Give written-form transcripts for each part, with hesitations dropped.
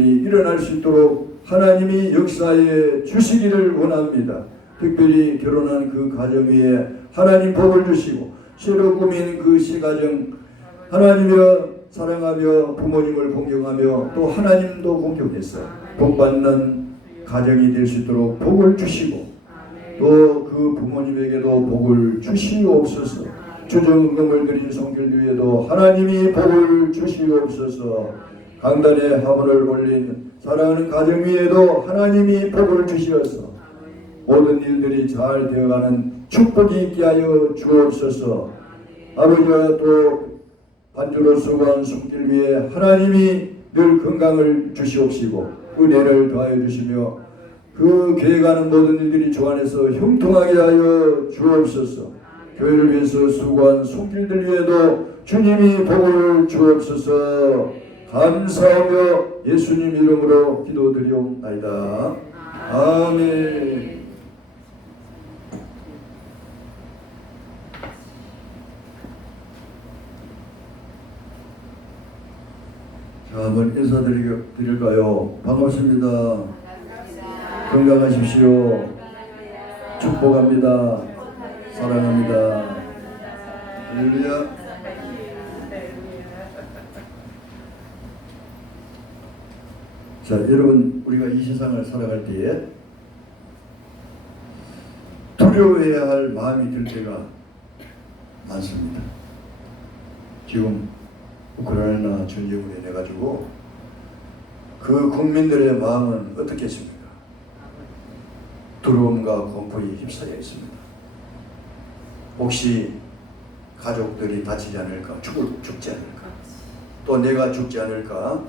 일어날 수 있도록 하나님이 역사해 주시기를 원합니다. 특별히 결혼한 그 가정 위에 하나님 복을 주시고 새로 꾸민 그 시가정 하나님이여 사랑하며 부모님을 공경하며 또 하나님도 공경해서 복받는 가정이 될 수 있도록 복을 주시고 또 그 부모님에게도 복을 주시옵소서. 주정금을 드린 성길교회도 하나님이 복을 주시옵소서. 강단에 화분을 올린 사랑하는 가정 위에도 하나님이 복을 주시어서 모든 일들이 잘 되어가는 축복이 있게 하여 주옵소서. 아버지와 또 반주로 수고한 손길 위에 하나님이 늘 건강을 주시옵시고 은혜를 더하여 주시며 그 계획하는 모든 일들이 주 안에서 형통하게 하여 주옵소서. 교회를 위해서 수고한 손길들 위에도 주님이 복을 주옵소서. 감사하며 예수님 이름으로 기도드리옵나이다. 아멘. 자, 한번 인사드릴까요? 반갑습니다. 건강하십시오. 축복합니다. 사랑합니다. 할렐루야. 자, 여러분, 우리가 이 세상을 살아갈 때에 두려워해야 할 마음이 들 때가 많습니다. 지금 우크라이나 전쟁으로 인해 가지고 그 국민들의 마음은 어떻겠습니까? 두려움과 공포에 휩싸여 있습니다. 혹시 가족들이 다치지 않을까? 죽지 않을까? 또 내가 죽지 않을까?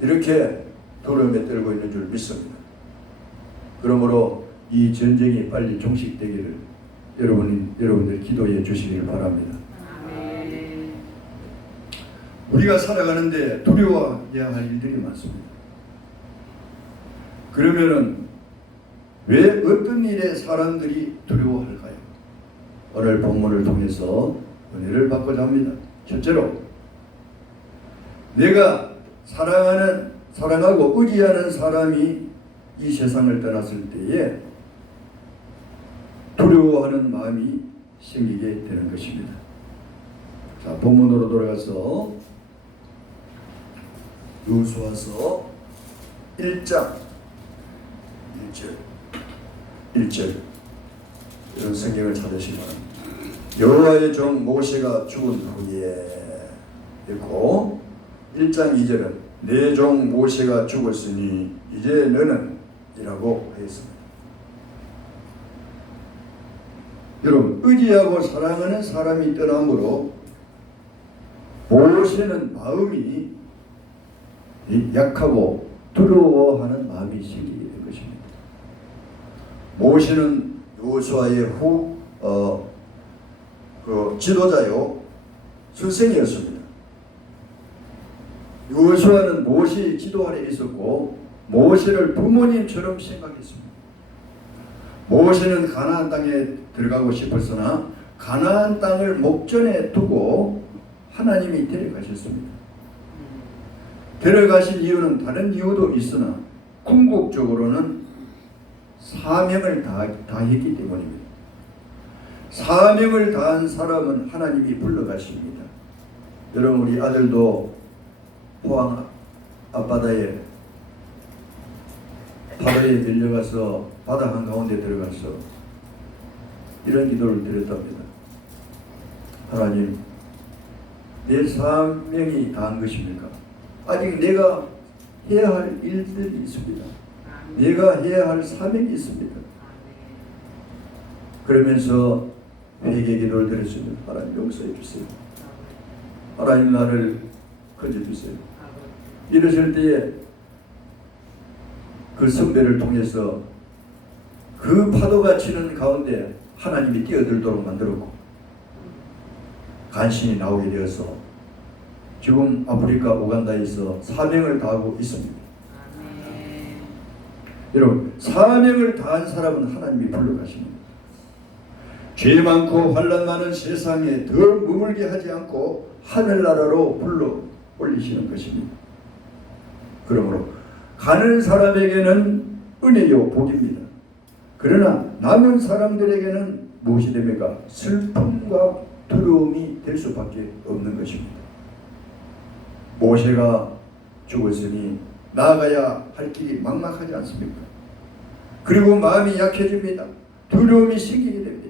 이렇게 두려움에 떨고 있는 줄 믿습니다. 그러므로 이 전쟁이 빨리 종식되기를 여러분들 기도해 주시길 바랍니다. 우리가 살아가는데 두려워해야 할 일들이 많습니다. 그러면은 왜 어떤 일에 사람들이 두려워할까요? 오늘 본문을 통해서 은혜를 받고자 합니다. 첫째로 내가 사랑하고 의지하는 사람이 이 세상을 떠났을 때에 두려워하는 마음이 생기게 되는 것입니다. 자, 본문으로 돌아가서 여호수아서 1장 1절 이런 성경을 찾으시면 여호와의 종 모세가 죽은 후에 있고 1장 2절은 내 종 모세가 죽었으니 이제 너는 이라고 했습니다. 여러분, 의지하고 사랑하는 사람이 떠남으로 모세는 마음이 약하고 두려워하는 마음이 생기게 된 것입니다. 모세는 여호수아의 지도자요 선생이었습니다. 여호수아는 모세의 지도 아래 있었고 모세를 부모님처럼 생각했습니다. 모세는 가나안 땅에 들어가고 싶었으나 가나안 땅을 목전에 두고 하나님이 데려가셨습니다. 데려가신 이유는 다른 이유도 있으나 궁극적으로는 사명을 다했기 때문입니다. 사명을 다한 사람은 하나님이 불러가십니다. 여러분, 우리 아들도 포항 앞바다에 바다에 밀려가서 바다 한가운데 들어가서 이런 기도를 드렸답니다. 하나님, 내 사명이 다한 것입니까? 아직 내가 해야 할 일들이 있습니다. 내가 해야 할 사명이 있습니다. 그러면서 회개 기도를 드렸습니다. 하나님 용서해 주세요. 하나님 나를 건져주세요. 이러실 때에 그 선배를 통해서 그 파도가 치는 가운데 하나님이 뛰어들도록 만들었고 간신히 나오게 되어서 지금 아프리카 우간다에서 사명을 다하고 있습니다. 여러분, 사명을 다한 사람은 하나님이 불러가십니다. 죄 많고 환난 많은 세상에 더 머물게 하지 않고 하늘나라로 불러 올리시는 것입니다. 그러므로 가는 사람에게는 은혜요 복입니다. 그러나 남은 사람들에게는 무엇이 됩니까? 슬픔과 두려움이 될 수밖에 없는 것입니다. 모세가 죽었으니 나아가야 할 길이 막막하지 않습니까? 그리고 마음이 약해집니다. 두려움이 생기게 됩니다.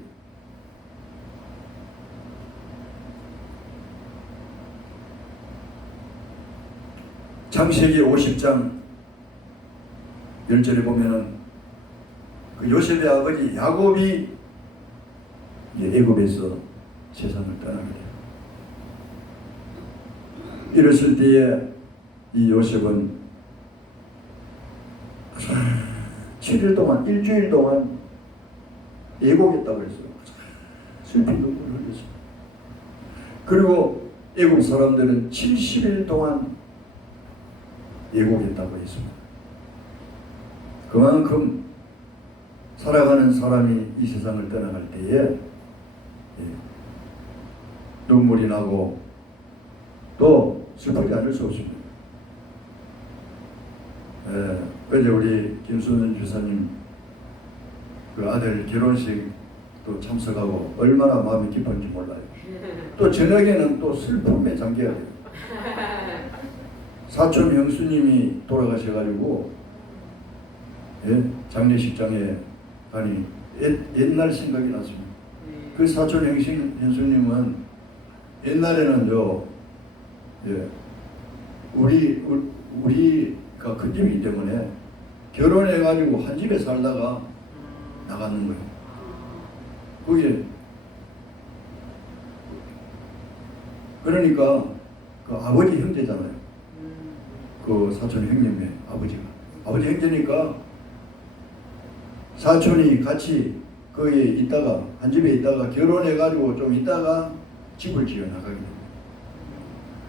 창세기 50장 1절에 보면은 그 요셉의 아버지 야곱이 애굽에서 세상을 떠나게 돼요. 이랬을 때에 이 요셉은 7일 동안, 일주일 동안 애곡했다고 했어요. 슬피 눈물을 흘렸어요. 그리고 애국 사람들은 70일 동안 애곡했다고 했습니다. 그만큼 살아가는 사람이 이 세상을 떠나갈 때에 눈물이 나고 또 슬프지 않을 수 없습니다. 어제 우리 김수는 주사님 그 아들 결혼식 또 참석하고 얼마나 마음이 기쁜지 몰라요. 또 저녁에는 또 슬픔에 잠겨야 돼요. 사촌 형수님이 돌아가셔가지고 장례식장에 가니 옛날 생각이 났습니다. 그 사촌 형수님은 옛날에는 우리가 큰 집이기 때문에 결혼해가지고 한 집에 살다가 나가는 거예요. 그게 그러니까 그 아버지 형제잖아요. 그 사촌 형님의 아버지가 아버지 형제니까 사촌이 같이 거기에 있다가 한 집에 있다가 결혼해가지고 좀 있다가 집을 지어 나가게 됩니다.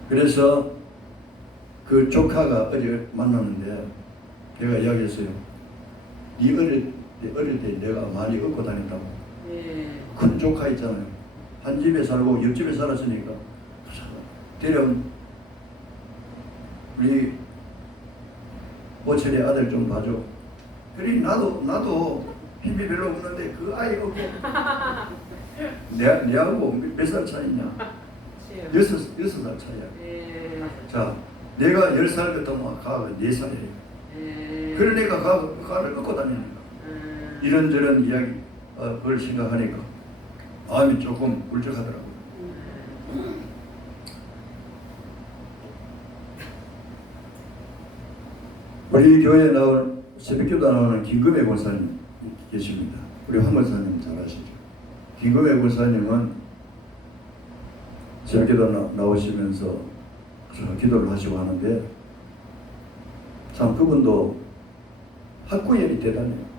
그래서 그 조카가 어제 만났는데 걔가 이야기했어요. 네 어릴 때 내가 많이 얻고 다녔다고. 큰 조카 있잖아요. 한 집에 살고 옆집에 살았으니까 데려온 우리 오철의 아들 좀 봐줘. 그러니 나도 힘이 별로 없는데 그 아이 없고 내하고 몇 살 차이냐? 6살 차이야. 자, 내가 10살 같으면 가가 4살이에요. 그러니까 가를 얻고 다니니까 이런저런 이야기 그걸 생각하니까 마음이 조금 울적하더라고요. 우리 교회에 나온 새벽기도 나오는 김금혜 권사님 계십니다. 우리 황 권사님 잘 아시죠? 김금혜 권사님은 새벽기도 나오시면서 기도를 하시고 하는데 참 그분도 학구열이 대단해요.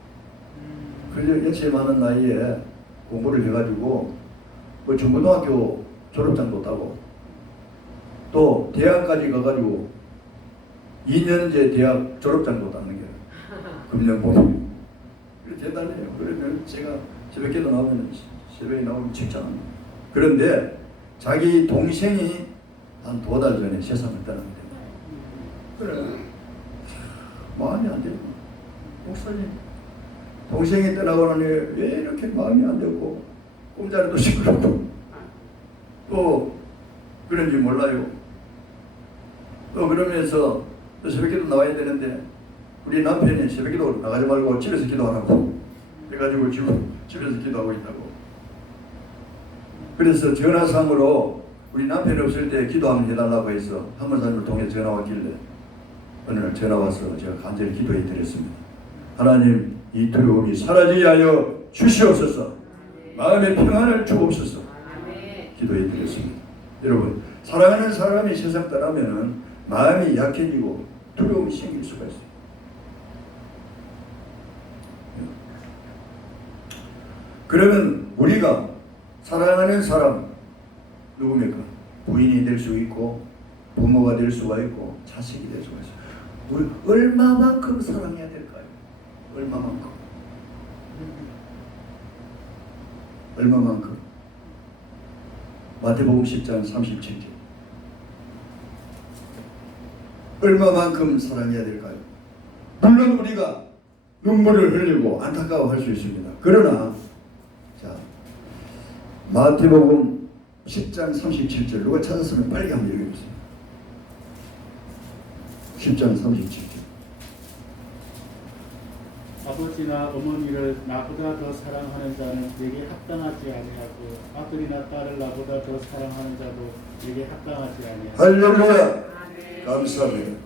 그래서 연세 많은 나이에 공부를 해가지고 뭐 중고등학교 졸업장도 따고 또 대학까지 가가지고 2년제 대학 졸업장도 따는 게 금년봉 대단해요. 그러면 제가 새벽기도 나오면 새벽에 나오면 칭찬합니다. 그런데 자기 동생이 한 2달 전에 세상을 떠납니다. 그래 마음이 안 돼요. 목사님 동생이 떠나고 나니 왜 이렇게 마음이 안 되고 꿈자리도 시끄럽고 또 그런지 몰라요. 또 그러면서 또 새벽기도 나와야 되는데 우리 남편이 새벽기도 나가지 말고 집에서 기도하라고 해가지고 지금 집에서 기도하고 있다고. 그래서 전화상으로 우리 남편이 없을 때 기도 한번 해달라고 해서 한번사님을 통해 전화 왔길래 어느 날 전화 와서 제가 간절히 기도해 드렸습니다. 하나님 이 두려움이 사라지게 하여 주시옵소서. 마음의 평안을 주옵소서. 기도해 드렸습니다. 여러분 사랑하는 사람이 세상 떠나면 마음이 약해지고 두려움이 생길 수가 있어요. 그러면 우리가 사랑하는 사람 누굽니까? 부인이 될 수 있고 부모가 될 수가 있고 자식이 될 수가 있어요. 우리 얼마만큼 사랑해야 될까요? 얼마만큼? 얼마만큼? 마태복음 10장 37절 얼마만큼 사랑해야 될까요? 물론 우리가 눈물을 흘리고 안타까워할 수 있습니다. 그러나 자, 마태복음 10장 37절 누가 찾았으면 빨리 한번 읽어주세요. 10장 37절. 아버지나 어머니를 나보다 더 사랑하는 자는 내게 합당하지 아니하고 아들이나 딸을 나보다 더 사랑하는 자도 내게 합당하지 아니하고. 할렐루야. 감사합니다.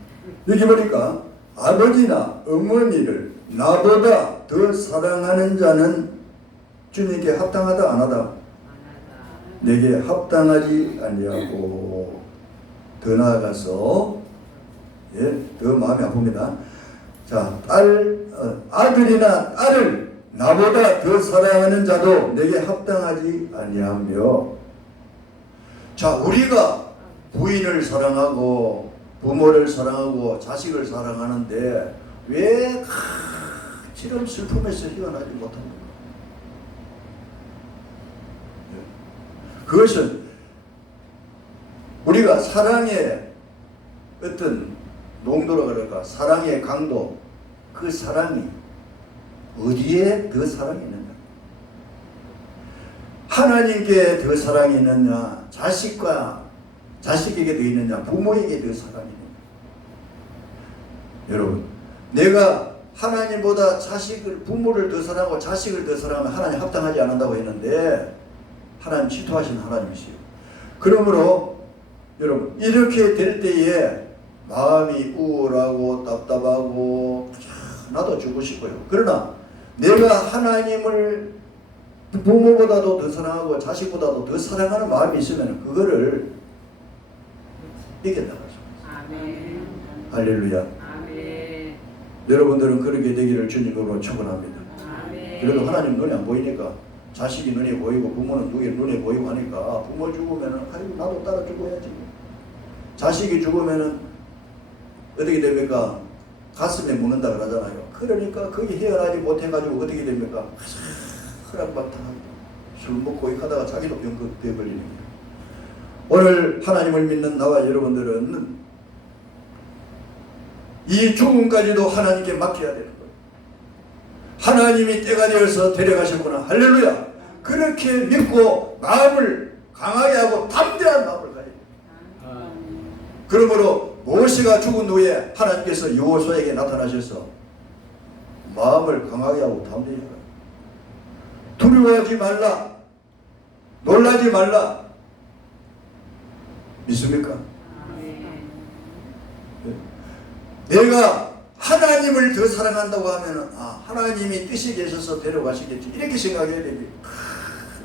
여기 보니까 아버지나 어머니를 나보다 더 사랑하는 자는 주님께 합당하다 안 하다? 내게 합당하지 아니하고. 더 나아가서 더 마음이 아픕니다. 자, 아들이나 딸을 나보다 더 사랑하는 자도 내게 합당하지 아니하며. 자, 우리가 부인을 사랑하고 부모를 사랑하고 자식을 사랑하는데 왜 지름 슬픔에서 헤어나지 못합니까? 그것은 우리가 사랑의 어떤 농도라 그럴까, 사랑의 강도, 그 사랑이 어디에 더 사랑이 있느냐? 하나님께 더 사랑이 있느냐, 자식에게 더 있느냐, 부모에게 더 사랑이 있느냐? 여러분, 내가 하나님보다 부모를 더 사랑하고 자식을 더 사랑하면 하나님 합당하지 않는다고 했는데 하나님 질투하시는 하나님이시요. 그러므로 여러분, 이렇게 될 때에 마음이 우울하고 답답하고 나도 죽고 싶어요. 그러나 내가 하나님을 부모보다도 더 사랑하고 자식보다도 더 사랑하는 마음이 있으면 그거를 이겨나갈 수 있어요. 할렐루야. 아멘. 여러분들은 그렇게 되기를 주님으로 축원합니다. 그래도 하나님 눈에 안 보이니까, 자식이 눈에 보이고 부모는 눈에 보이고 하니까 부모 죽으면은 아이고 나도 따라 죽어야지. 자식이 죽으면은 어떻게 됩니까? 가슴에 묻는다 그러잖아요. 그러니까 거기 헤어나지 못해가지고 어떻게 됩니까? 허락받다 술 먹고 하다가 자기도 병에 걸리는 거예요. 오늘 하나님을 믿는 나와 여러분들은 이 죽음까지도 하나님께 맡겨야 되는 거예요. 하나님이 때가 되어서 데려가셨구나. 할렐루야. 그렇게 믿고 마음을 강하게 하고 담대한 마음을 가야 돼요. 그러므로 모세가 죽은 후에 하나님께서 여호수아에게 나타나셔서 마음을 강하게 하고 담대히 하라. 두려워하지 말라. 놀라지 말라. 믿습니까? 내가 하나님을 더 사랑한다고 하면 하나님이 뜻이 계셔서 데려가시겠지 이렇게 생각해야 됩니다.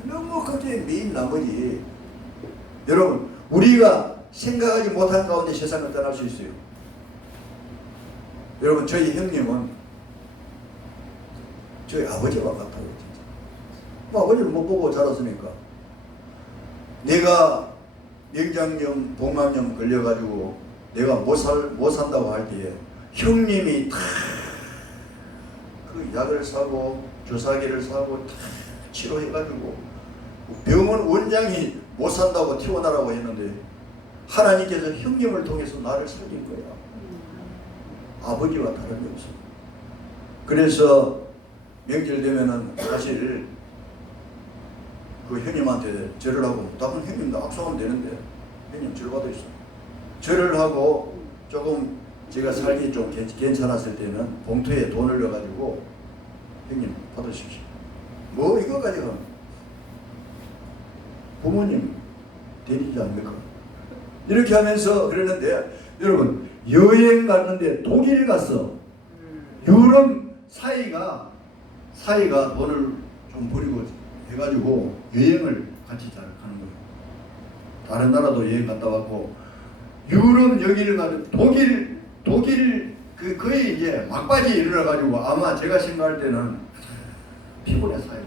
너무 거기에 미인 나머지 여러분, 우리가 생각하지 못한 가운데 세상을 떠날 수 있어요. 여러분, 저희 형님은 저희 아버지와 같아요. 진짜. 아버지를 못 보고 자랐으니까. 내가 명장염, 봉황염 걸려가지고 내가 못 산다고 할 때에 형님이 다 그 약을 사고 주사기를 사고 다 치료해가지고 병원 원장이 못 산다고 튀어나라고 했는데 하나님께서 형님을 통해서 나를 살린 거야. 아버지와 다른 게 없어. 그래서 명절 되면은 사실 그 형님한테 절을 하고, 다른 형님도 악수하면 되는데 형님 절 받아 있어. 절을 하고 조금 제가 살기 좀 괜찮았을 때는 봉투에 돈을 넣어가지고 형님 받으십시오. 뭐 이거까지 가면 부모님 되지 않습니까? 이렇게 하면서 그랬는데, 여러분, 여행 갔는데 독일 갔어. 유럽 사이가 돈을 좀 버리고 해가지고 여행을 같이 잘 가는 거예요. 다른 나라도 여행 갔다 왔고, 유럽 여기를 가도 독일 거의 이제 막바지에 이르러가지고 아마 제가 생각할 때는 피곤했어요.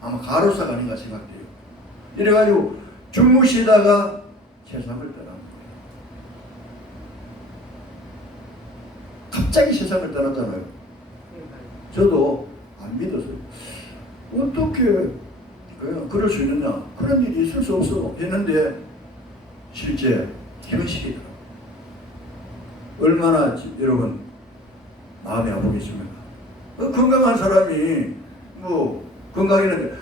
아마 가로사가 아닌가 생각돼요. 이래가지고 주무시다가 세상을 떠난 거예요. 갑자기 세상을 떠났잖아요. 저도 안 믿었어요. 어떻게 그럴 수 있느냐, 그런 일이 있을 수 없어 했는데 실제 현실이더라고요. 얼마나 여러분 마음이 아프겠습니까? 건강한 사람이 뭐 건강했는데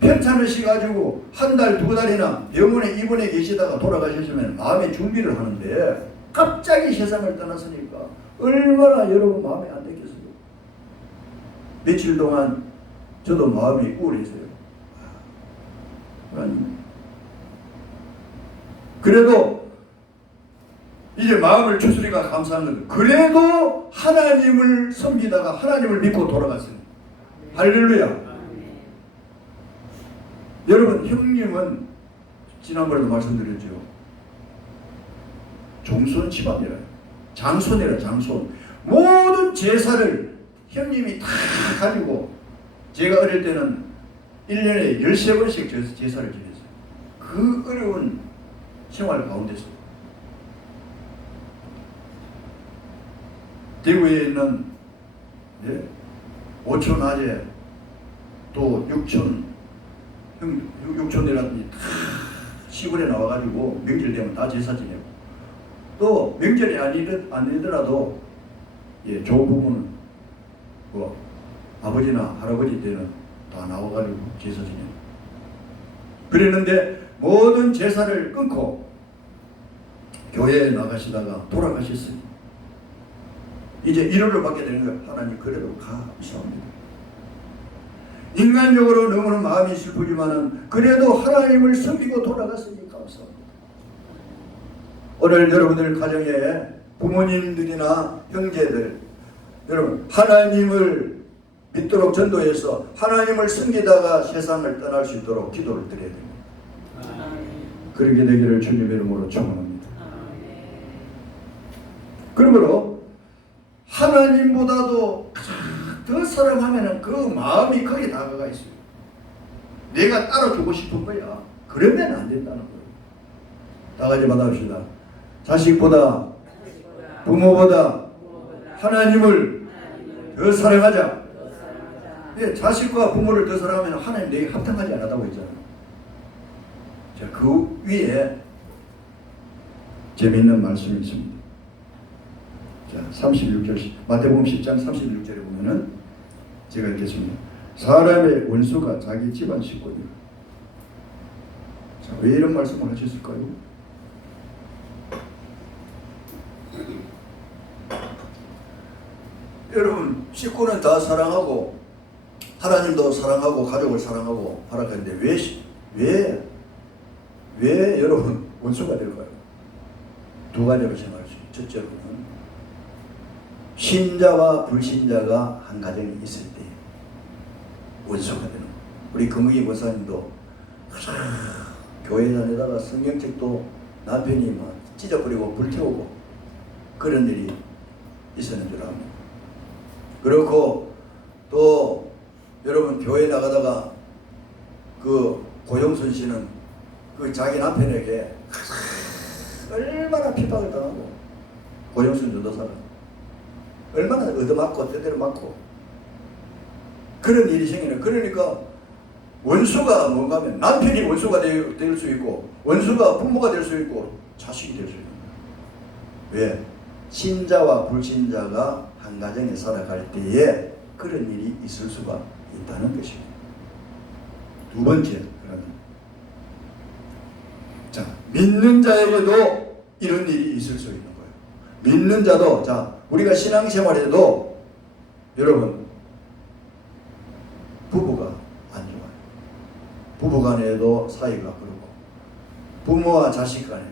편찮으셔가지고 한 달, 두 달이나 병원에 입원해 계시다가 돌아가셨으면 마음의 준비를 하는데 갑자기 세상을 떠났으니까 얼마나 여러분 마음이 안 됐겠어요. 며칠 동안 저도 마음이 우울했어요. 그래도 이제 마음을 추스리가 감사한 거죠. 그래도 하나님을 섬기다가 하나님을 믿고 돌아갔습니다. 할렐루야. 여러분, 형님은 지난번에도 말씀드렸죠. 종손 집안이라요. 장손이라 장손. 모든 제사를 형님이 다 가지고, 제가 어릴 때는 1년에 13번씩 제사를 지냈어요. 그 어려운 생활 가운데서 대구에 있는 오촌 아재 또 육촌이라든지 다 시골에 나와가지고 명절 되면 다 제사 지내고, 또 명절이 아니더라도 조부모는 뭐 아버지나 할아버지 때는 다 나와가지고 제사 지내고 그랬는데, 모든 제사를 끊고 교회에 나가시다가 돌아가셨어요. 이제 1호를 받게 되는 거예요. 하나님 그래도 감사합니다. 인간적으로 너무나 마음이 슬프지만은 그래도 하나님을 섬기고 돌아갔으니 감사합니다. 오늘 여러분들 가정에 부모님들이나 형제들, 여러분 하나님을 믿도록 전도해서 하나님을 섬기다가 세상을 떠날 수 있도록 기도를 드려야 됩니다. 그렇게 되기를 주님의 이름으로 축원합니다. 그러므로 하나님보다도 더 사랑하면은 그 마음이 거기 다가가 있어요. 내가 따라주고 싶은 거야. 그러면 안 된다는 거예요. 다 같이 받아봅시다. 자식보다, 부모보다 하나님을 더 사랑하자. 자식과 부모를 더 사랑하면 하나님 내게 합당하지 않았다고 했잖아요. 자, 그 위에 재미있는 말씀이 있습니다. 자, 36절, 마태복음 10장 36절에 보면은 제가 읽겠습니다. 사람의 원수가 자기 집안 식구니라. 자, 왜 이런 말씀을 하셨을까요? 여러분, 식구는 다 사랑하고 하나님도 사랑하고 가족을 사랑하고 하라는데 왜 여러분 원수가 될까요? 두 가지로 생각할 수 있어요. 첫째로는 신자와 불신자가 한 가정에 있을 때 원수가 되는 거예요. 우리 금국이 목사님도 교회 다니다가 성경책도 남편이 막 찢어버리고 불태우고 그런 일이 있었는 줄 압니다. 그렇고 또 여러분 교회 나가다가 그 고영순 씨는 그 자기 남편에게 얼마나 핍박을 당하고, 고영순 전도사가 얼마나 얻어맞고 때때로 맞고 그런 일이 생기는. 그러니까 원수가 뭔가 하면 남편이 원수가 될 수 있고, 원수가 부모가 될 수 있고, 자식이 될 수 있는 거예요. 왜? 신자와 불신자가 한 가정에 살아갈 때에 그런 일이 있을 수가 있다는 것입니다. 두 번째, 그러면 자, 믿는 자에게도 이런 일이 있을 수 있는 거예요. 믿는 자도, 자, 우리가 신앙생활에도 여러분 부부가 안 좋아요. 부부간에도 사이가 그렇고 부모와 자식 간에,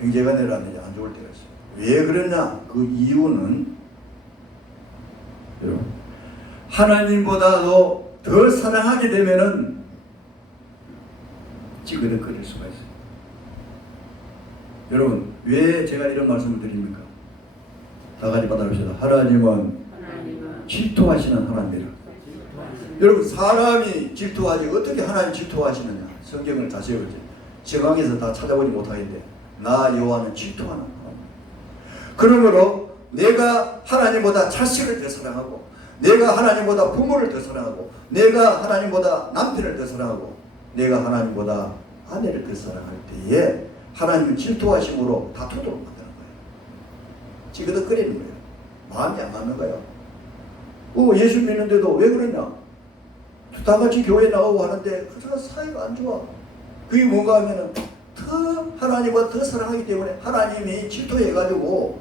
형제간에라든지 안 좋을 때가 있어요. 왜 그러냐? 그 이유는 여러분 하나님보다도 더 사랑하게 되면은 찌그덕거릴 수가 있어요. 여러분, 왜 제가 이런 말씀을 드립니까? 다 같이 받아봅시다. 하나님은 질투하시는 하나님이라. 여러분, 사람이 질투하지 어떻게 하나님 질투하시느냐? 성경을 다시 읽었지. 제강에서 다 찾아보지 못하겠는데 나 여호와는 질투하는 하나님. 그러므로 내가 하나님보다 자식을 더 사랑하고, 내가 하나님보다 부모를 더 사랑하고, 내가 하나님보다 남편을 더 사랑하고, 내가 하나님보다 아내를 더 사랑할 때에 하나님은 질투하심으로 다투도록 만드는 거예요. 찌그덕거리는 거예요. 마음이 안 맞는 거예요. 예수 믿는데도 왜 그러냐? 다 같이 교회 나오고 하는데 그 사이가 안 좋아. 그게 뭔가 하면은 더 하나님과 더 사랑하기 때문에 하나님이 질투해가지고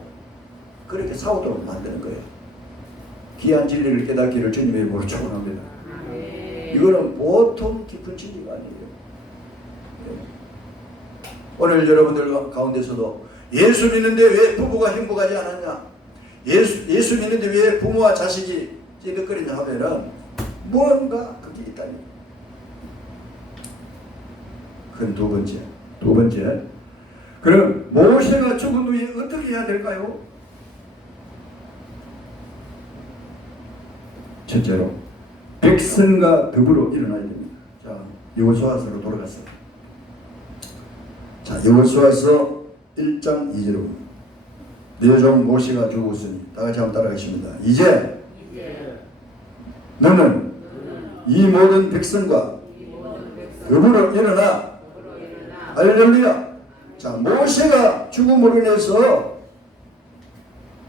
그렇게 싸우도록 만드는 거예요. 귀한 진리를 깨닫기를 주님의 이름으로 축원합니다. 이거는 보통 깊은 진리가 아니에요. 오늘 여러분들 가운데서도 예수 믿는데 왜 부부가 행복하지 않았냐? 예수 믿는데 왜 부모와 자식이 찌득거리냐 하면은 뭔가 그게 있다니. 그건 두 번째. 그럼 모세가 죽은 후에 어떻게 해야 될까요? 첫째로 백성과 더불어 일어나야 됩니다. 자, 여호수아서로 돌아갔어요. 자, 여호수아서 1장 2절로 내 종 모세가 죽었으니 다 같이 한번 따라가십니다. 이제 너는 이 모든 백성과 더불어 일어나. 할렐루야. 자, 모세가 죽음으로 인해서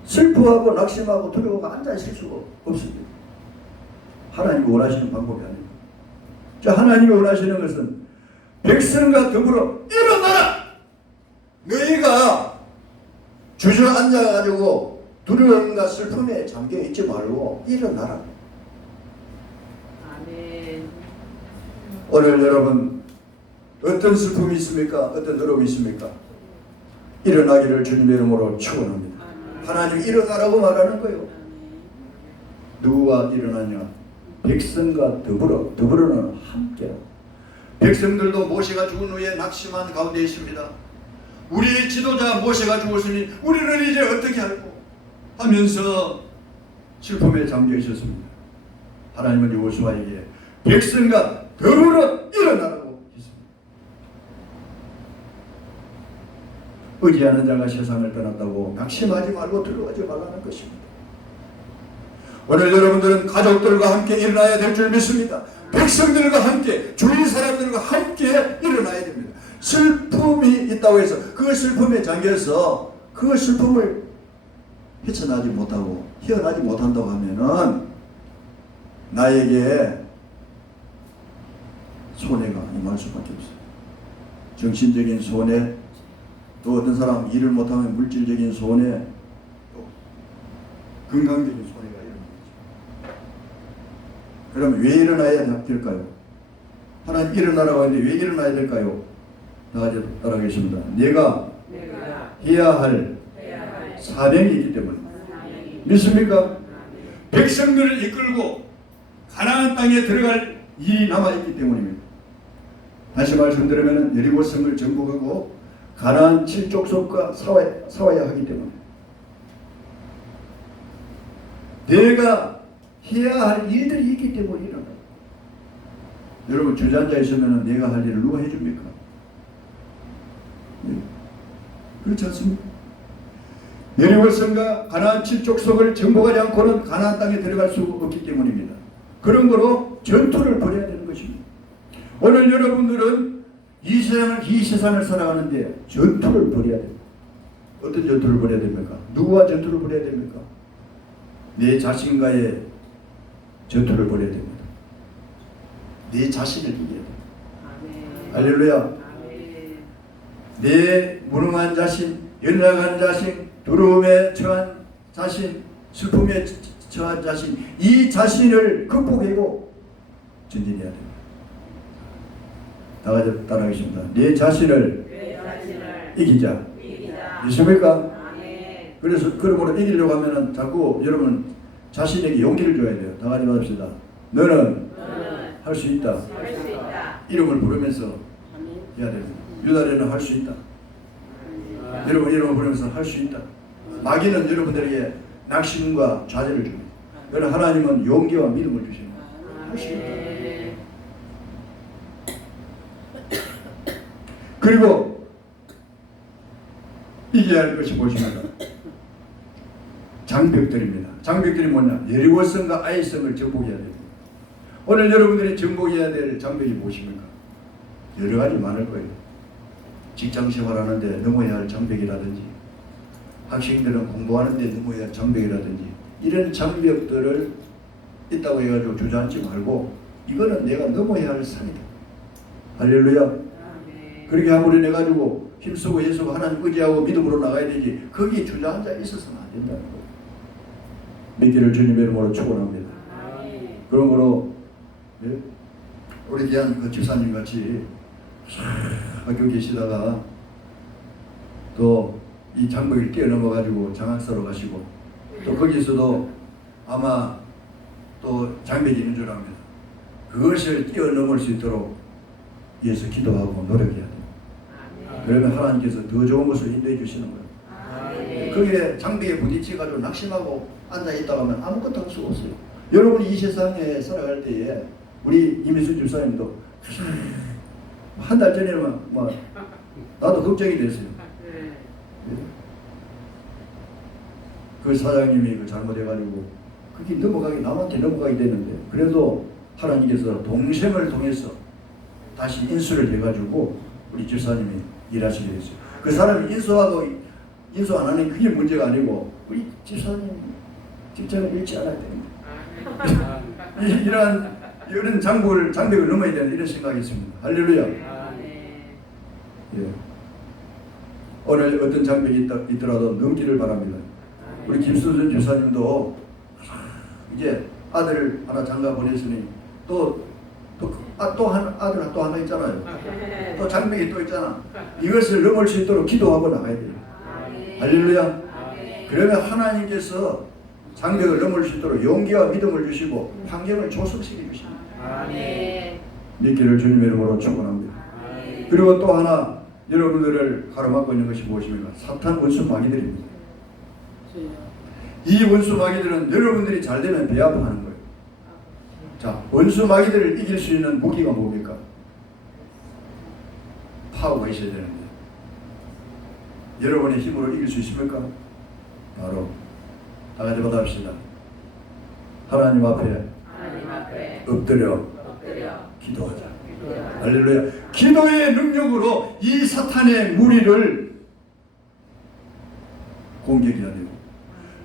슬퍼하고 낙심하고 두려워하고 앉아 있을 수가 없습니다. 하나님이 원하시는 방법이 아닙니다. 자, 하나님이 원하시는 것은 백성과 더불어 일어나라. 너희가 주저앉아가지고 두려움과 슬픔에 잠겨있지 말고 일어나라. 아멘. 오늘 여러분 어떤 슬픔이 있습니까? 어떤 두려움이 있습니까? 일어나기를 주님의 이름으로 축원합니다. 하나님이 일어나라고 말하는 거예요. 누구가 일어나냐? 백성과 더불어는 함께. 백성들도 모세가 죽은 후에 낙심한 가운데 있습니다. 우리 지도자 모세가 죽었으니 우리는 이제 어떻게 할고 하면서 슬픔에 잠겨 있었습니다. 하나님은 여호수아에게 백성과 더불어 일어나라고 했습니다. 의지하는 자가 세상을 떠났다고 낙심하지 말고 두려워하지 말라는 것입니다. 오늘 여러분들은 가족들과 함께 일어나야 될 줄 믿습니다. 백성들과 함께, 주위 사람들과 함께 일어나야 됩니다. 슬픔이 있다고 해서 그 슬픔에 잠겨서 그 슬픔을 헤쳐나지 못하고 헤어나지 못한다고 하면은 나에게 손해가 임할 수밖에 없어요. 정신적인 손해, 또 어떤 사람 일을 못하면 물질적인 손해, 또 건강적인 손해가 일어납니다. 그럼 왜 일어나야 될까요? 하나님 일어나라고 하는데 왜 일어나야 될까요? 다 같이 따라하겠습니다. 내가 해야 할 사명이 있기 때문에. 믿습니까? 백성들을 이끌고 가나안 땅에 들어갈 일이 남아있기 때문입니다. 다시 말씀드리면 여리고성을 정복하고 가나안 7족속과 싸워야 하기 때문에 내가 해야 할 일들이 있기 때문에 일어나. 여러분 주저앉아 있으면 내가 할 일을 누가 해줍니까? 네. 그렇지 않습니까? 여리고성과 가나안 7족속을 정복하지 않고는 가나안 땅에 들어갈 수 없기 때문입니다. 그런 거로 전투를 벌여야 되는 것입니다. 오늘 여러분들은 이 세상을 살아가는데 전투를 벌여야 됩니다. 어떤 전투를 벌여야 됩니까? 누구와 전투를 벌여야 됩니까? 내 자신과의 전투를 벌여야 됩니다. 내 자신을 이겨야 됩니다. 할렐루야. 내 무능한 자신, 연약한 자신, 두려움에 처한 자신, 슬픔에 처한 자신, 이 자신을 극복하고 전진해야 됩니다. 다 같이 따라하겠습니다. 내 자신을 이기자. 믿습니까? 그래서 그러므로 이기려고 하면은 자꾸 여러분 자신에게 용기를 줘야 돼요. 다 같이 합시다. 너는 할 수 있다. 이름을 부르면서 해야 됩니다. 유다리는 할 수 있다. 여러분 이름을 부르면서 할 수 있다. 마귀는 여러분들에게 낙심과 좌절을 줍니다. 그러나 하나님은 용기와 믿음을 주십니다. 할 수 있다. 그리고 이겨야 할 것이 무엇입니까? 장벽들입니다. 장벽들이 뭐냐? 여리고성과 아이성을 정복해야 됩니다. 오늘 여러분들이 정복해야 될 장벽이 무엇입니까? 여러 가지 많을 거예요. 직장 생활하는데 넘어야 할 장벽이라든지, 학생들은 공부하는데 넘어야 장벽이라든지 이런 장벽들을 있다고 해가지고 주저앉지 말고 이거는 내가 넘어야 할 산이다. 할렐루야. 그렇게 아무리 해가지고 힘쓰고 예수고 하나님 의지하고 믿음으로 나가야 되지 거기에 주저앉아 있어서는 안 된다는 거예요. 믿기를 주님의 이름으로 축원합니다. 그러므로 예? 우리 귀한 그 집사님 같이 학교 계시다가 또 이 장벽을 뛰어넘어가지고 장학사로 가시고 또 거기서도 아마 또 장벽이 있는 줄 압니다. 그것을 뛰어넘을 수 있도록 위해서 기도하고 노력해야 돼요. 그러면 하나님께서 더 좋은 것을 인도해 주시는 거예요. 거기에 장벽에 부딪혀가지고 낙심하고 앉아있다가 하면 아무것도 할 수가 없어요. 여러분이 이 세상에 살아갈 때에 우리 이미순 집사님도 한 달 전에는 막 나도 걱정이 됐어요. 그 사장님이 그 잘못해가지고 그게 남한테 넘어가게 되는데 그래도 하나님께서 동생을 통해서 다시 인수를 해가지고 우리 집사님이 일하시게 됐어요. 그 사람이 인수 안 하는 그게 문제가 아니고 우리 집사님 직장을 잃지 않아야 됩니다. 이런 장벽을 넘어야 되는 이런 생각이 있습니다. 할렐루야. 예. 오늘 어떤 장벽이 있더라도 넘기를 바랍니다. 우리 김수준 집사님도 이제 아들을 하나 장가 보냈으니 또 아들 또 하나 있잖아요. 또 장벽이 또 있잖아. 이것을 넘을 수 있도록 기도하고 나가야 돼요. 할렐루야. 그러면 하나님께서 장벽을 넘을 수 있도록 용기와 믿음을 주시고 환경을 조성시켜 주십니다. 믿기를 주님의 이름으로 축원합니다. 그리고 또 하나 여러분들을 가로막고 있는 것이 무엇입니까? 사탄 원수 마귀들입니다. 이 원수 마귀들은 여러분들이 잘 되면 배 아파하는 거예요. 자, 원수 마귀들을 이길 수 있는 무기가 뭡니까? 파워가 있어야 되는데 여러분의 힘으로 이길 수 있습니까? 바로 다 같이 받아봅시다. 하나님 앞에 엎드려 기도하자. 할렐루야. 기도의 능력으로 이 사탄의 무리를 공격해야 되고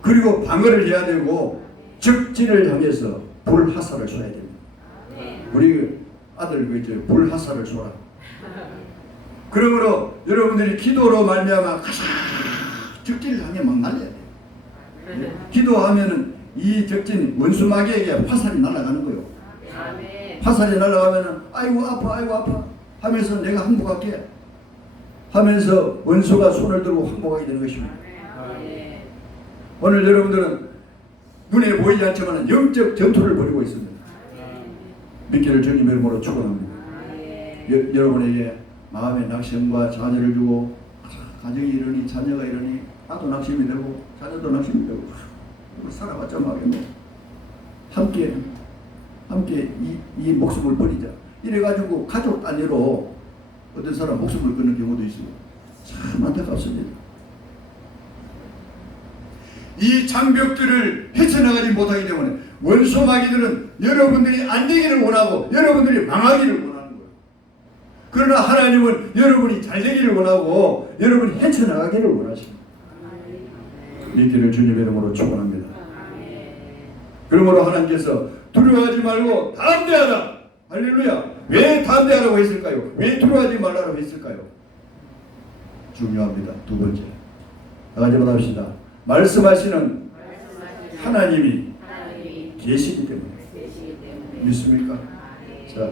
그리고 방어를 해야 되고 적진을 향해서 불화살을 쏘아야 됩니다. 우리 아들 그 이제 불화살을 쏘라. 그러므로 여러분들이 기도로 말미암아 적진을 향해 막 날려야 돼요. 기도하면은 이 적진 원수 마귀에게 화살이 날아가는 거예요. 화살이 날아가면은 아이고 아파 하면서 내가 항복할게 하면서 원수가 손을 들고 항복하게 되는 것입니다. 오늘 여러분들은 눈에 보이지 않지만 영적 전투를 벌이고 있습니다. 믿기를 주님의 이름으로 축원합니다. 여러분에게 마음의 낙심과 자녀를 주고 가정이 이러니 자녀가 이러니 나도 낙심이 되고 자녀도 낙심이 되고 살아봤자 말이야. 함께 이 목숨을 버리자. 이래가지고 가족 단위로 어떤 사람 목숨을 끊는 경우도 있어요. 참 안타깝습니다. 이 장벽들을 헤쳐나가지 못하기 때문에 원수 마귀들은 여러분들이 안 되기를 원하고 여러분들이 망하기를 원하는 거예요. 그러나 하나님은 여러분이 잘 되기를 원하고 여러분이 헤쳐나가기를 원하십니다. 믿기를 주님의 이름으로 축원합니다. 그러므로 하나님께서 두려워하지 말고 담대하라. 할렐루야. 왜 담대하라고 했을까요? 왜 두려워하지 말라고 했을까요? 중요합니다. 두 번째. 나가지 마십시다. 말씀하시는 하나님이 계시기 때문에. 믿습니까? 자,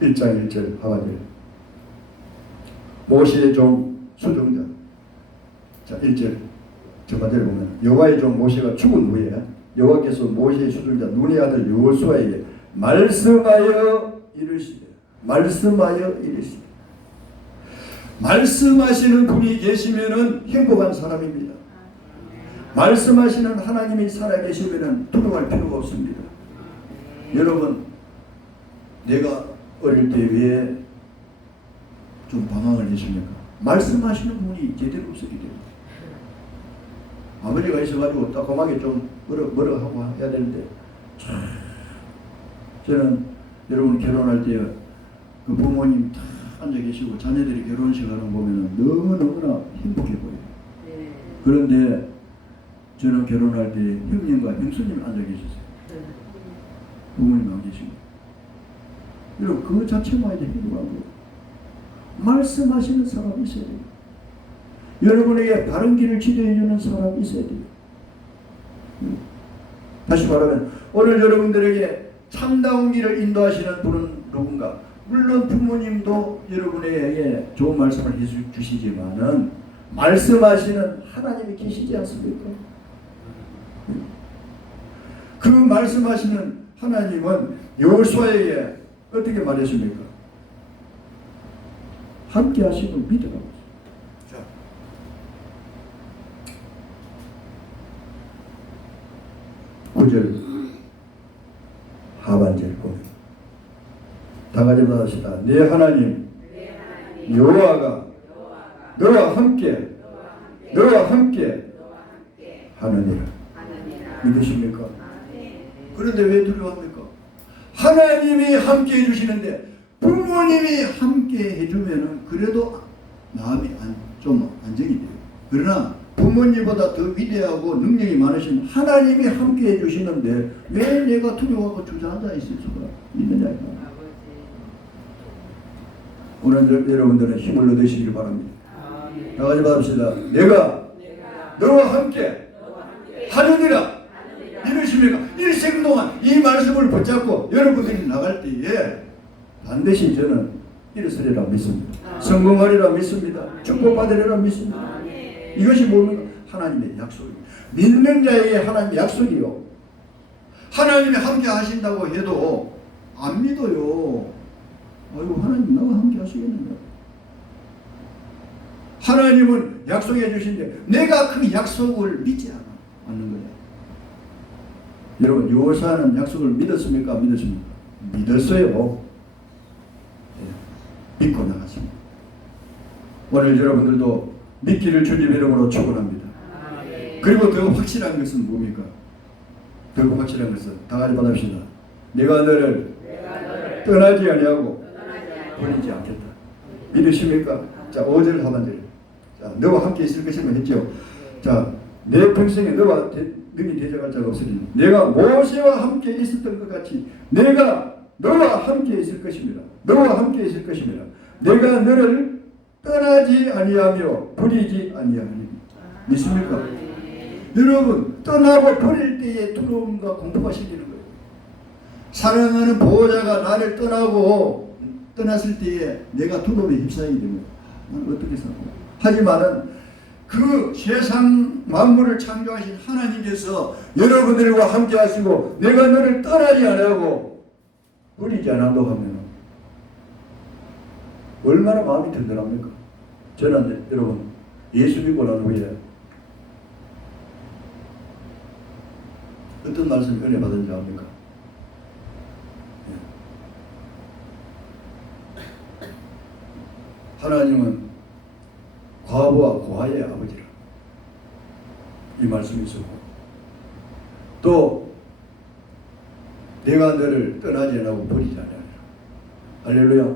1장 1절 하반절. 모세의 종 수종자. 자, 1절 전반절에 보면 여호와의 종 모세가 죽은 후에 여호와께서 모세의 수종자 눈의 아들 여호수아에게 말씀하여 이르시되 말씀하시는 분이 계시면은 행복한 사람입니다. 말씀하시는 하나님이 살아계시면은 두려워할 필요가 없습니다. 여러분, 내가 어릴 때 왜 좀 방황을 했습니까? 말씀하시는 분이 제대로 없었기 때문에. 아버지가 있어가지고 따끔하게 좀 뭐라 하고 해야 되는데, 저는 여러분 결혼할 때 그 부모님 다 앉아 계시고 자녀들이 결혼식 하는 거 보면은 너무너무나 행복해 보여요. 그런데 저는 결혼할 때 형님과 형수님이 앉아 계셨어요. 부모님 안 계시고. 여러분 그 자체만 해도 행복하고 말씀하시는 사람이 있어야 돼요. 여러분에게 바른 길을 지도해주는 사람이 있어야 돼요. 다시 말하면 오늘 여러분들에게 참다운 길을 인도하시는 분은 누군가? 물론 부모님도 여러분에게 좋은 말씀을 해주시지만은 말씀하시는 하나님이 계시지 않습니까? 그 말씀하시는 하나님은 여호수아에게 어떻게 말했습니까? 함께 하시고 믿으라고. 자, 9절 하반절 보면 다 같이 합시다. 내 하나님 여호와가 너와 함께 하느니라. 믿으십니까? 그런데 왜 두려워합니까? 하나님이 함께 해주시는데 부모님이 함께 해주면은 그래도 마음이 좀 안정이 돼요. 그러나 부모님보다 더 위대하고 능력이 많으신 하나님이 함께 해주시는데 왜 내가 두려워하고 주저앉아 있을 수가 있느냐. 오늘 여러분들은 힘을 얻으시길 바랍니다. 다 같이 받읍시다. 내가 너와 함께 하느니라. 믿으십니까? 일생 동안 이 말씀을 붙잡고 여러분들이 나갈 때에 반드시 저는 일어서리라 믿습니다. 성공하리라 믿습니다. 축복받으리라 믿습니다. 이것이 뭡니까? 하나님의 약속입니다. 믿는 자에게 하나님의 약속이요. 하나님이 함께 하신다고 해도 안 믿어요. 아이고 하나님 나와 함께 하시겠는가? 하나님은 약속해 주신데 내가 그 약속을 믿지 않는 거예요. 여러분 여호수아는 약속을 믿었습니까? 믿었습니까? 믿었어요. 네. 믿고 나갔습니다. 오늘 여러분들도 믿기를 주님 이름으로 축원합니다. 그리고 더 확실한 것은 뭡니까? 더 확실한 것은 다 같이 받읍시다. 내가 너를 떠나지 아니하고 버리지 않겠다. 믿으십니까? 자 5절 하반절. 자 너와 함께 있을 것이면 했죠. 자 내 평생에 너와 능히 대적할 자가 없으니 내가 모세와 함께 있었던 것 같이 내가 너와 함께 있을 것입니다. 너와 함께 있을 것입니다. 내가 너를 떠나지 아니하며 버리지 아니하니. 믿습니까? 여러분 떠나고 버릴 때에 두려움과 공포가 생기는 거예요. 사랑하는 보호자가 나를 떠나고 떠났을 때에 내가 두려움에 휩싸이게 됩니다. 나는 어떻게 살까? 하지만은 그 세상 만물을 창조하신 하나님께서 여러분들과 함께 하시고 내가 너를 떠나지 아니하고 버리지 않아도 하면 얼마나 마음이 든든합니까? 저는 여러분 예수 믿고 난 후에 어떤 말씀 은혜 받은지 압니까? 하나님은 과부와 고아의 아버지라 이 말씀이 있었고 또 내가 너를 떠나지 않고 버리지 않으리라. 할렐루야.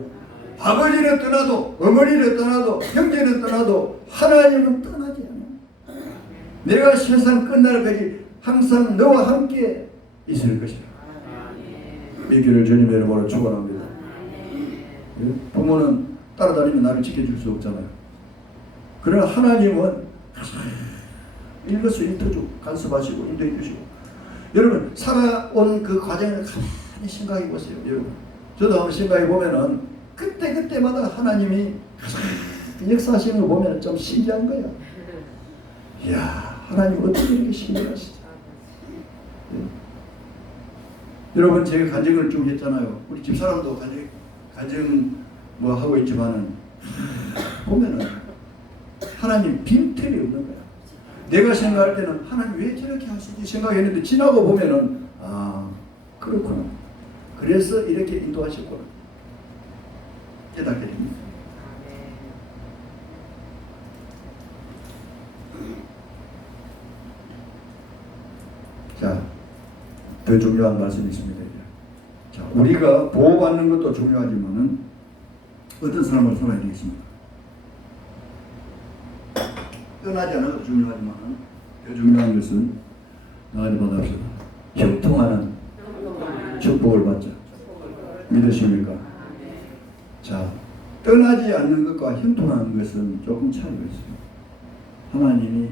아버지는 떠나도 어머니는 떠나도 형제는 떠나도 하나님은 떠나지 않아. 내가 세상 끝날까지 항상 너와 함께 있을 것이라. 믿기를 주님 이름으로 축원합니다. 부모는 따라다니면 나를 지켜줄 수 없잖아요. 그러나 하나님은 일거수일투족 간섭하시고 인도해 주시고 여러분 살아온 그 과정을 가만히 생각해 보세요. 여러분 저도 한번 생각해 보면은 그때마다 하나님이 역사하시는 거 보면 좀 신기한 거야. 이야 하나님 어떻게 이렇게 신기하시지? 여러분 제가 간증을 쭉 했잖아요. 우리 집사람도 간증 뭐 하고 있지만은 보면은 하나님 빈틈이 없는 거야. 내가 생각할 때는 하나님 왜 저렇게 하시지 생각했는데 지나고 보면은 아 그렇구나. 그래서 이렇게 인도하셨구나. 깨닫게 됩니다. 자, 더 중요한 말씀이 있습니다. 자, 우리가 보호받는 것도 중요하지만은 어떤 사람을 살아야 되겠습니까? 떠나지 않은 것도 중요하지만 더 중요한 것은 나가지 받합시다. 형통하는 축복을 받자. 믿으십니까? 자, 떠나지 않는 것과 형통하는 것은 조금 차이가 있습니다. 하나님이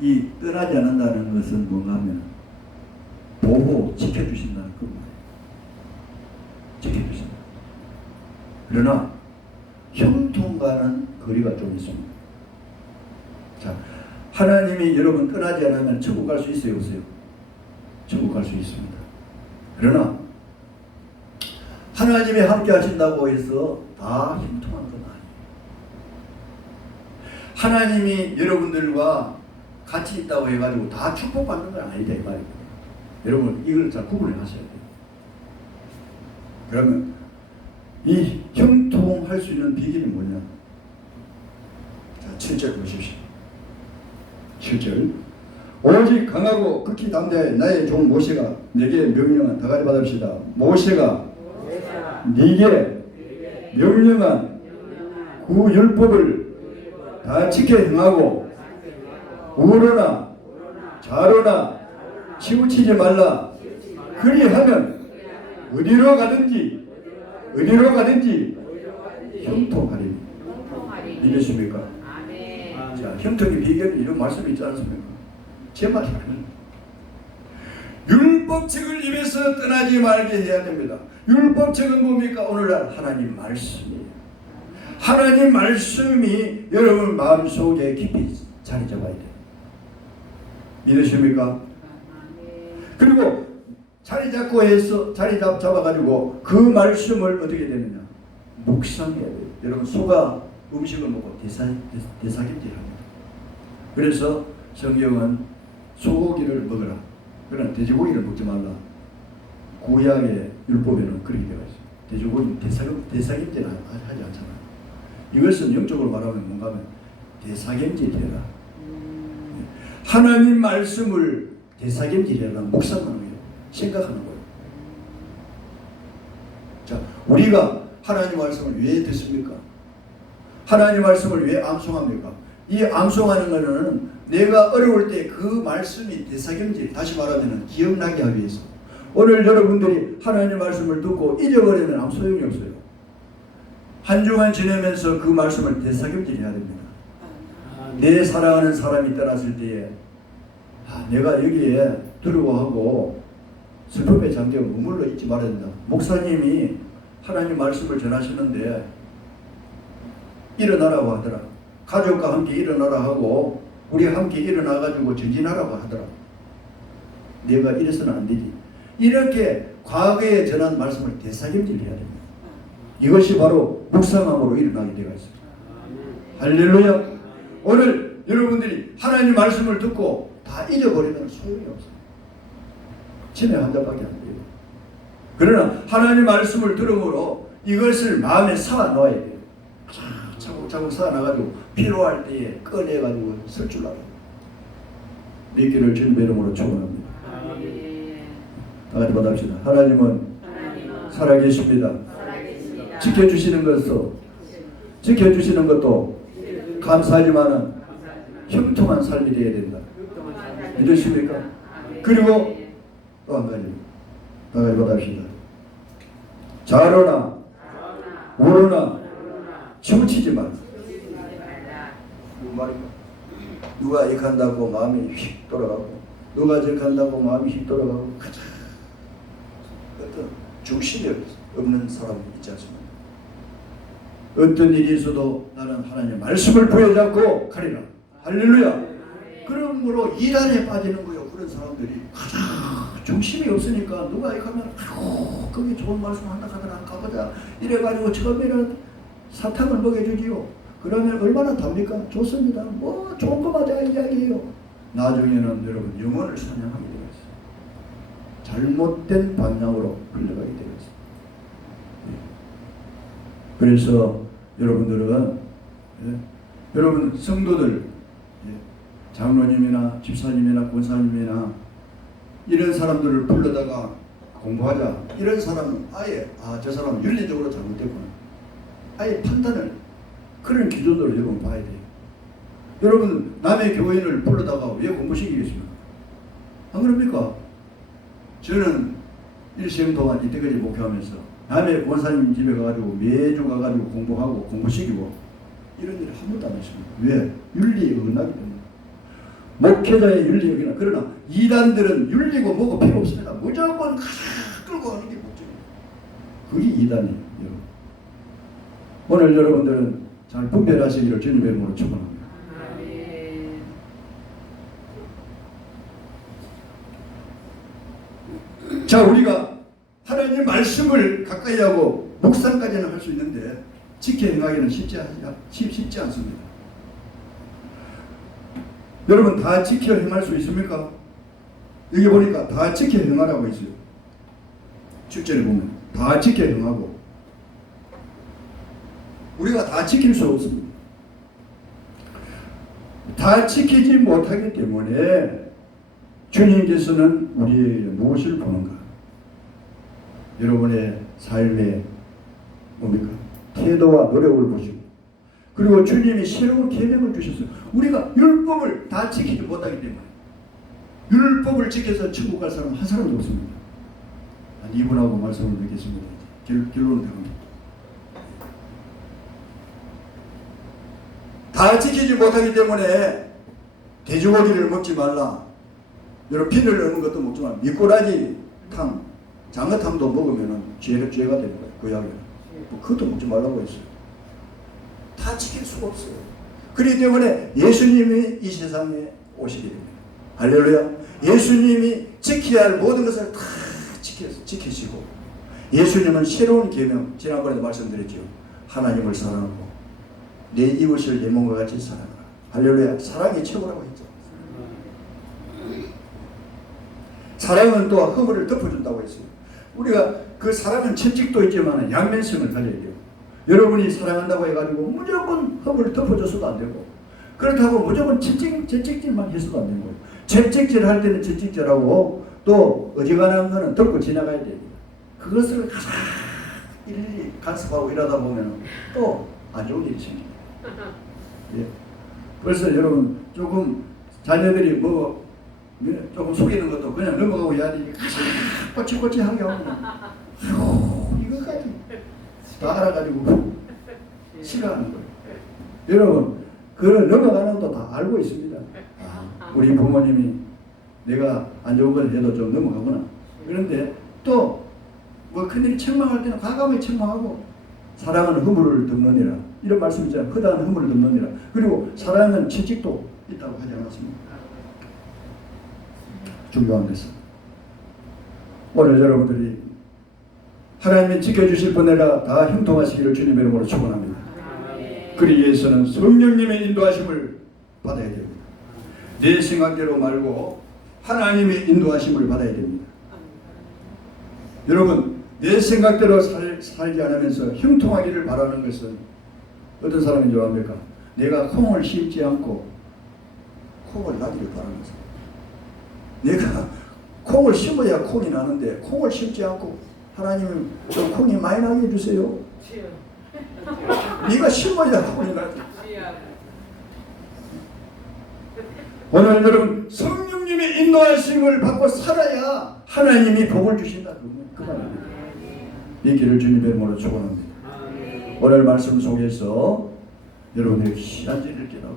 이 떠나지 않는다는 것은 뭔가 하면 보호, 지켜주신다는 그 말이에요. 지켜주신다. 그러나 형통과는 거리가 좀 있습니다. 자, 하나님이 여러분 떠나지 않으면 천국 갈 수 있어요, 없어요? 천국 갈 수 있습니다. 그러나 하나님이 함께 하신다고 해서 다 형통한 건 아니에요. 하나님이 여러분들과 같이 있다고 해가지고 다 축복받는 건 아니다 이 말입니다. 여러분 이걸 잘 구분을 하셔야 돼요. 그러면 이 형통할 수 있는 비결이 뭐냐? 자, 7절 보십시오. 7절 오직 강하고 극히 담대하여 나의 종 모세가 내게 명령한 다가리 받읍시다. 모세가 네게 명령한 그 율법을 다 지켜 행하고 우로나 좌로나 치우치지 말라. 그리하면 어디로 가든지 형통하리니. 믿으십니까? 자, 형통의 비결은 이런 말씀이 있지 않습니까? 제 말이 아니에요. 율법책을 입에서 떠나지 말게 해야 됩니다. 율법책은 뭡니까? 오늘날 하나님 말씀이에요. 하나님 말씀이 여러분 마음속에 깊이 자리 잡아야 돼요. 믿으십니까? 그리고 자리 잡고 해서 자리 잡아가지고 그 말씀을 어떻게 되느냐? 묵상해야 돼요. 여러분 소가 음식을 먹고 대사김질합니다. 그래서 성경은 소고기를 먹으라. 그러나 돼지고기를 먹지 말라. 구약의 율법에는 그렇게 되어 있어요. 돼지고기는 대사김질 하지 않잖아요. 이것은 영적으로 말하면 뭔가 하면 대사김질해라. 하나님 말씀을 대사김질해라. 묵상하는 거예요. 생각하는 거예요. 자, 우리가 하나님 말씀을 왜 듣습니까? 하나님 말씀을 왜 암송합니까? 이 암송하는 것은 내가 어려울 때 그 말씀이 대사경질, 다시 말하면 기억나게 하기 위해서. 오늘 여러분들이 하나님 말씀을 듣고 잊어버리면 아무 소용이 없어요. 한 주간 지내면서 그 말씀을 대사경질 해야 됩니다. 내 사랑하는 사람이 떠났을 때에 내가 여기에 두려워하고 슬픔에 잠겨 머물러 있지 말아야 된다. 목사님이 하나님 말씀을 전하시는데 일어나라고 하더라. 가족과 함께 일어나라 하고 우리 함께 일어나가지고 전진하라고 하더라. 내가 이래서는 안 되지. 이렇게 과거에 전한 말씀을 되새김질해야 됩니다. 이것이 바로 묵상함으로 일어나게 되어 있습니다. 할렐루야. 오늘 여러분들이 하나님 말씀을 듣고 다 잊어버리면 소용이 없어요. 치매 환자밖에 안 돼요. 그러나 하나님 말씀을 들음으로 이것을 마음에 쌓아 놓아야 돼요. 차곡차곡 쌓아 놔가지고 필요할 때에 꺼내가지고 쓸 줄 알아요. 믿기를 주님의 이름으로 축원합니다. 다 같이 받아봅시다. 하나님은 살아계십니다. 지켜주시는 것도 감사하지만은 형통한 삶이 되어야 된다. 믿으십니까? 그리고 또 한 가지 다 같이 받아봅시다. 좌로나 우로나 치우치지 말라. 그 말입니다. 누가 이간다고 마음이 휙 돌아가고 누가 저간다고 마음이 휙 돌아가고 어떤 중심이 없는 사람이 있지 않습니까? 어떤 일이 있어도 나는 하나님의 말씀을 부여잡고 가리라. 할렐루야. 그러므로 이단에 빠지는 거예요. 그런 사람들이 가장 중심이 없으니까 누가 이렇게 하면 거기 좋은 말씀 한다 하더라 가보자 이래가지고 처음에는 사탕을 먹여주지요. 그러면 얼마나 답니까? 좋습니다. 뭐 좋은 거마다 이야기해요. 나중에는 여러분 영혼을 사냥하게 되어 있어요. 잘못된 방향으로 흘러가게 되어 있어요. 그래서 여러분들은 여러분 성도들 장로님이나 집사님이나 권사님이나 이런 사람들을 불러다가 공부하자. 이런 사람은 아예 저 사람은 윤리적으로 잘못됐구나. 아예 판단을 그런 기준으로 여러분 봐야 돼요. 여러분 남의 교인을 불러다가 왜 공부시키겠습니까? 안 그럽니까? 저는 일생 동안 이때까지 목회하면서 남의 권사님 집에 가가지고 매주 가가지고 공부하고 공부시키고 이런 일을 한 번도 안 했습니다. 왜? 윤리에 어긋나기 때문에. 목회자의 윤리에 어긋나. 그러나 이단들은 윤리고 뭐고 필요 없습니다. 무조건 끌고 가는 게 목적입니다. 그게 이단이에요. 여러분. 오늘 여러분들은 잘 분별하시기를 주님의 이름으로 축원합니다. 자, 우리가 하나님의 말씀을 가까이 하고 묵상까지는 할 수 있는데 지켜 행하기는 쉽지 않습니다. 여러분 다 지켜 행할 수 있습니까? 여기 보니까 다 지켜 행하라고 있어요. 7절에 보면 다 지켜 행하고 우리가 다 지킬 수 없습니다. 다 지키지 못하기 때문에 주님께서는 우리의 무엇을 보는가? 여러분의 삶의 뭡니까? 태도와 노력을 보시고 그리고 주님이 새로운 계명을 주셨어요. 우리가 율법을 다 지키지 못하기 때문에 율법을 지켜서 천국 갈 사람 한 사람도 없습니다. 한 이분하고 말씀을 맺겠습니다. 결론을 내갑니다. 다 지키지 못하기 때문에 돼지고기를 먹지 말라. 여러분 비늘 넣는 것도 먹지만 미꾸라지 탕, 장어탕도 먹으면 죄가 되는 거예요. 그 이야기는. 그것도 먹지 말라고 했어요. 다 지킬 수가 없어요. 그렇기 때문에 예수님이 이 세상에 오시게 됩니다. 할렐루야. 예수님이 지켜야 할 모든 것을 다 지키시고 예수님은 새로운 계명, 지난번에도 말씀드렸죠. 하나님을 사랑하고 내 이웃을 내 몸과 같이 사랑하라. 할렐루야. 사랑이 최고라고 했죠. 사랑은 또 허물을 덮어준다고 했어요. 우리가 그 사랑은 채찍도 있지만 양면성을 가져야 돼요. 여러분이 사랑한다고 해가지고 무조건 허물을 덮어줘서도 안 되고 그렇다고 무조건 채찍질만 해서도 안 되는 거예요. 채찍질 할 때는 채찍질하고 또 어지간한 거는 덮고 지나가야 됩니다. 그것을 가장 일일이 간섭하고 일하다 보면 또 안 좋은 일이 생깁니다. 예. 그래서 여러분 조금 자녀들이 뭐 조금 속이는 것도 그냥 넘어가고 해야지 꼬치꼬치하게 하면 이거까지 다 알아가지고 싫어하는 거예요. 여러분 그걸 넘어가는 것도 다 알고 있습니다. 우리 부모님이 내가 안 좋은 걸 해도 좀 넘어가구나. 그런데 또 뭐 큰일이 책망할 때는 과감하게 책망하고 사랑은 허물을 덮느니라. 이런 말씀 있잖아요. 허다한 허물을 덮느니라. 그리고 사랑은 채찍도 있다고 하지 않았습니까? 중요한 것은 오늘 여러분들이 하나님이 지켜주실 분에다 다 형통하시기를 주님의 이름으로 축원합니다. 그러기 위해서는 성령님의 인도하심을 받아야 됩니다. 내 생각대로 말고 하나님의 인도하심을 받아야 됩니다. 여러분 내 생각대로 살지 않으면서 형통하기를 바라는 것은 어떤 사람인 줄 압니까? 내가 콩을 심지 않고 콩을 나기를 바라는 것입니다. 내가 콩을 심어야 콩이 나는데 콩을 심지 않고 하나님은 좀 콩이 많이 나게 해주세요. 네가 심어야 콩이 나지. 오늘 여러분 성령님의 인도하심을 받고 살아야 하나님이 복을 주신다. 그 말입니다. 이 길을 주님의 이름으로 축원합니다. 오늘 말씀 속에서 여러분의 귀한 진리를 깨닫고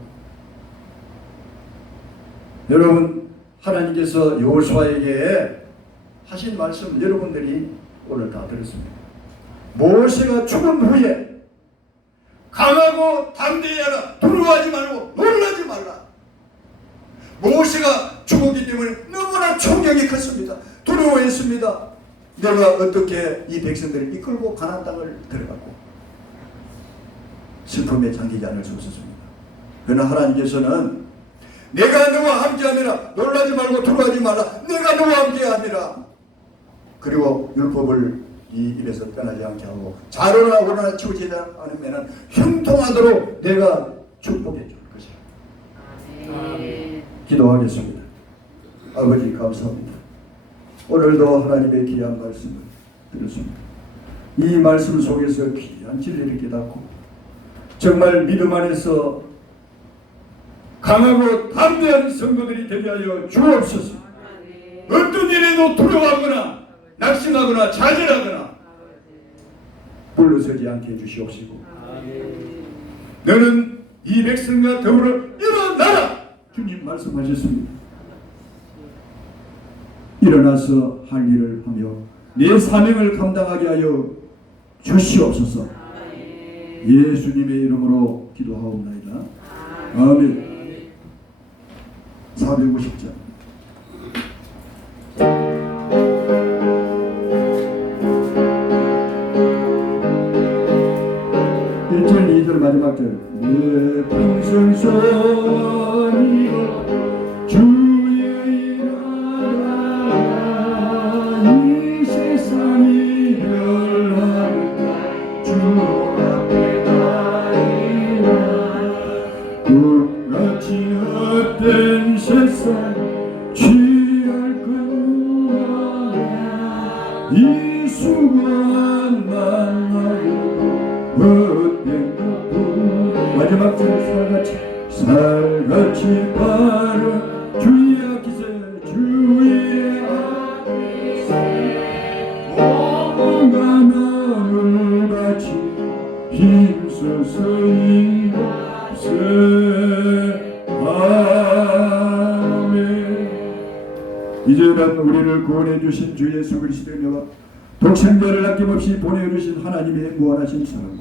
여러분 하나님께서 여호수아에게 하신 말씀 여러분들이 오늘 다 들었습니다. 모세가 죽은 후에 강하고 담대히 하라. 두려워하지 말고 놀라지 말라. 모세가 죽었기 때문에 너무나 충격이 컸습니다. 두려워했습니다. 내가 어떻게 이 백성들을 이끌고 가나안 땅을 들어갔고 슬픔에 잠기지 않을 수 없었습니다. 그러나 하나님께서는 내가 너와 함께하니라. 놀라지 말고 두려워하지 말라. 내가 너와 함께하니라. 그리고 율법을 이 입에서 떠나지 않게 하고 자로나 오로나 치우지 않으면 형통하도록 내가 축복해 줄 것이라. 기도하겠습니다. 아버지 감사합니다. 오늘도 하나님의 귀한 말씀을 들었습니다. 이 말씀 속에서 귀한 진리를 깨닫고 정말 믿음 안에서 강하고 담대한 성도들이 되게 하여 주옵소서. 어떤 일에도 두려워하거나 낙심하거나 좌절하거나 물러서지 않게 해주시옵시고, 너는 이 백성과 더불어 일어나라 주님 말씀하셨습니다. 일어나서 할 일을 하며 내 사명을 감당하게 하여 주시옵소서. 예수님의 이름으로 기도하옵나이다. 아멘. 450장. 1절 2절 마지막 절. 내 평생 소원이여 주의 일하라. 이 세상이 별하니까 주 앞에 가리라. 꿈같이 헛된 세상 취할 거야. 이 수고한 만나고 헛된 것뿐. 마지막 절. 살같이 바라 주의 앞기세 주의 앞기세 오가 나물같이 힘써서 이곳에. 아멘. 이제는 우리를 구원해 주신 주 예수 그리스도의 은혜와 독생자를 아낌없이 보내주신 하나님의 무한하신 사랑,